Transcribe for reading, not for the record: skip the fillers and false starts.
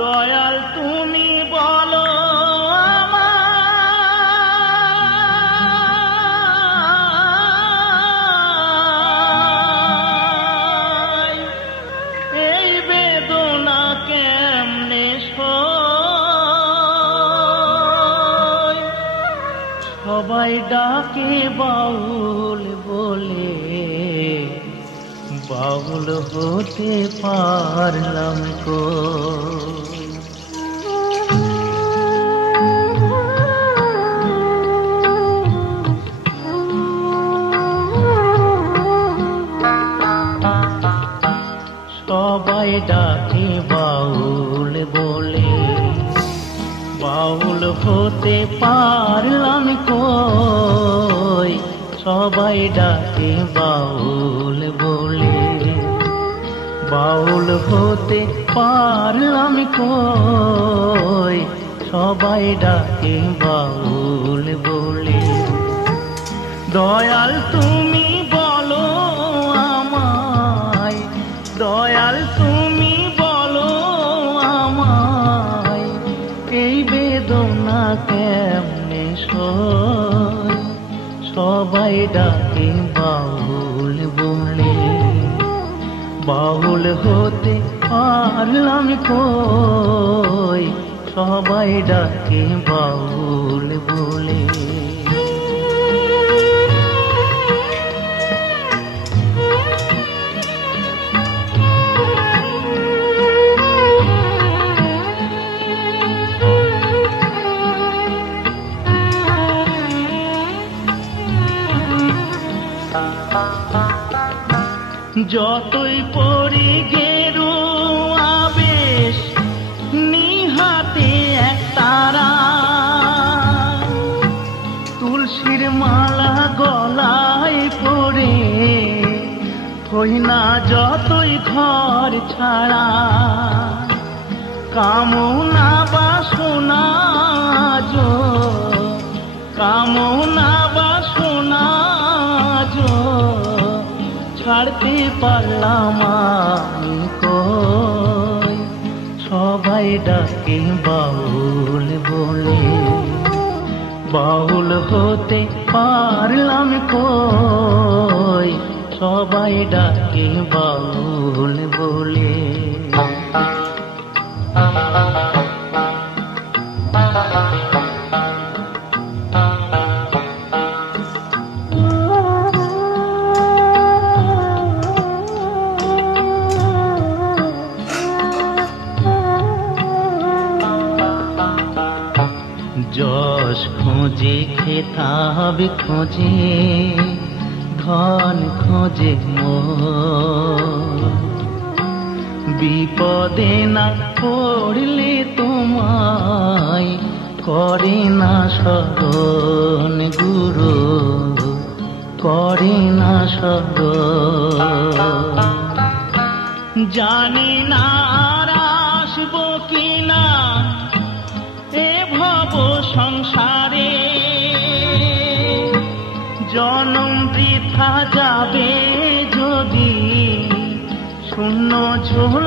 দয়াল তুমি বলো আমায়, এই বেদনা কেমনে সই। সবাই ডাকে বাউল বলে, বাউল হতে পারলাম কই। সবাই ডাকে বাউল বলে, বাউল হতে পারলাম কই। সবাই ডাকে বাউল বলে, বাউল হতে পারলাম কই। সবাই ডাকে বাউল বলে। দয়াল তুমি বলো আমায়, দয়াল তুমি বলো আমায়, এই বেদনা কেমনে সই। সবাই ডাকে বাউল বলে, বাউল হতে পারলাম কই। সবাই ডাকে বাউল বলে। যতই পড়ি গেরুয়া বেশ, নিহাতে এক তারা, তুলসীর মালা গলায় পড়ে, হই না যতই ঘর ছাড়া। কামনা বাসনা যো, কামনা বাসনা যো, ছাড়তে পারলাম আমি কই। সবাই ডাকে বাউল বলে, বাউল হতে পারলাম কই। সবাই ডাকে বাউল বলে। যশ খোঁজে খেতাব খোঁজে, ধন খোঁজে মোর। বিপদে না পড়লে তোমায় করে না স্মরণ গুরু, করে না স্মরণ। জানি না আর আসবো কিনা এ ভব সংসারে, জনম বৃথা যাবে যদি শূন্য ঝোল